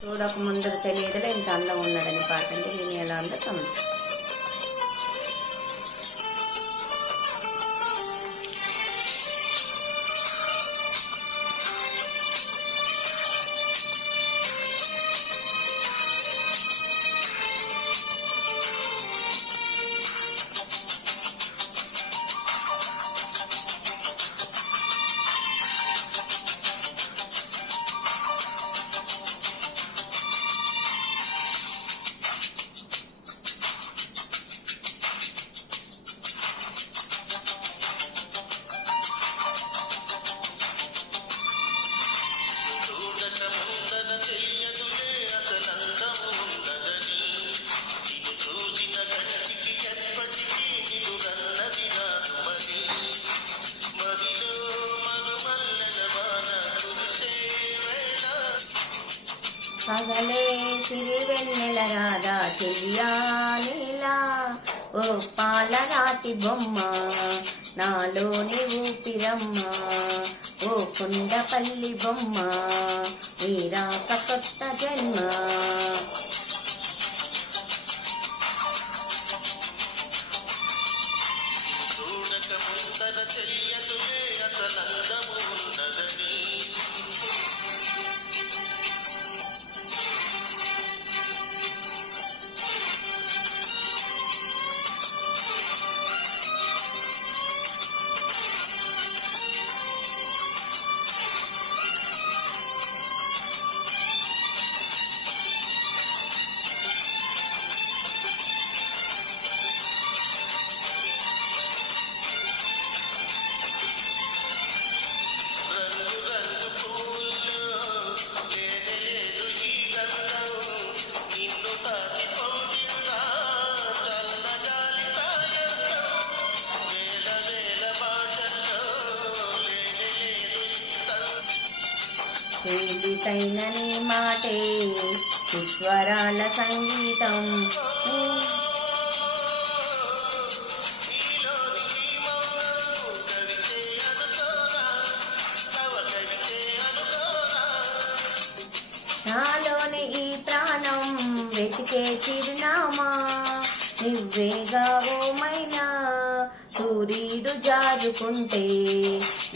చూడక ముందర తెలియదులే ఇంత అందం ఉన్నదని పాట అంటే నేను ఎలా ఉందో సమం పగలే సిరి వెన్నెల రాధా చెయ్యాలిలా ఓ పాలరాతి బొమ్మ నాలోని ఊపిరమ్మ ఓ కుండపల్లి బొమ్మ నీరాక కొత్త జన్మ తేలికైన నీ మాటే సుస్వరాల సంగీతం నాలోని ఈ ప్రాణం వెతికే చిరునామా నువ్వేగా ఓమైనా సూర్యుడు జారుకుంటే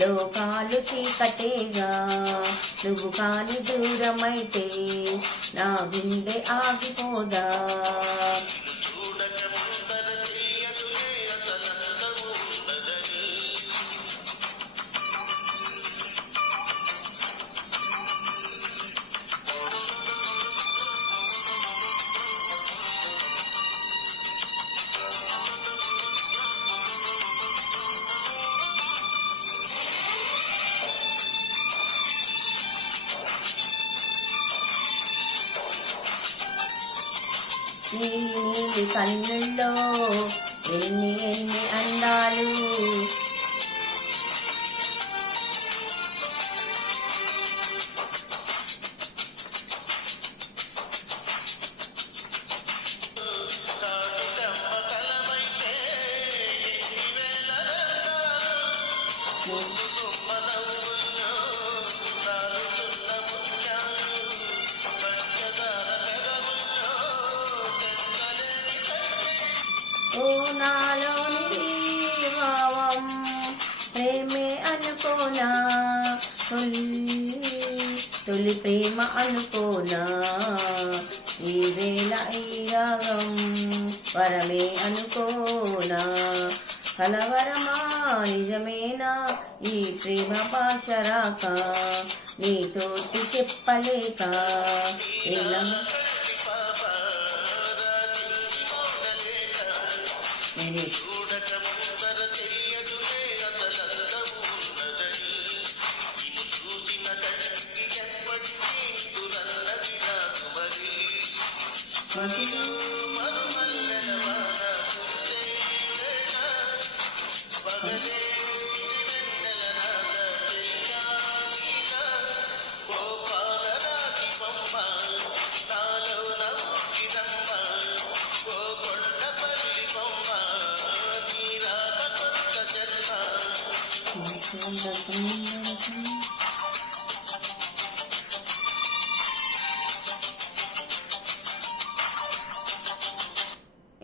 లోకాలు చీకటేగా నువ్వు కాని దూరమైతే నా గుండె ఆగిపోదా నీలి నీలి కన్నుల్లో ఎన్ని ఎన్ని అందాలు ఓ నాలోని భావం ప్రేమే అనుకోనా తొలి ప్రేమ అనుకోనా ఈ వేళ ఈ రాగం వరమే అనుకోనా కలవరమా నిజమేనా ఈ ప్రేమ పాశరాక నీతోటి చెప్పలేక ఇలా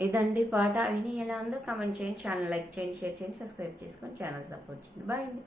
ఇదండి పాట. విని ఎలా ఉందో కామెంట్ చేయండి, ఛానల్ లైక్ చేయండి, షేర్ చేయండి, సబ్స్క్రైబ్ చేసుకొని ఛానల్ సపోర్ట్ చేయండి. బాయ్ అండి.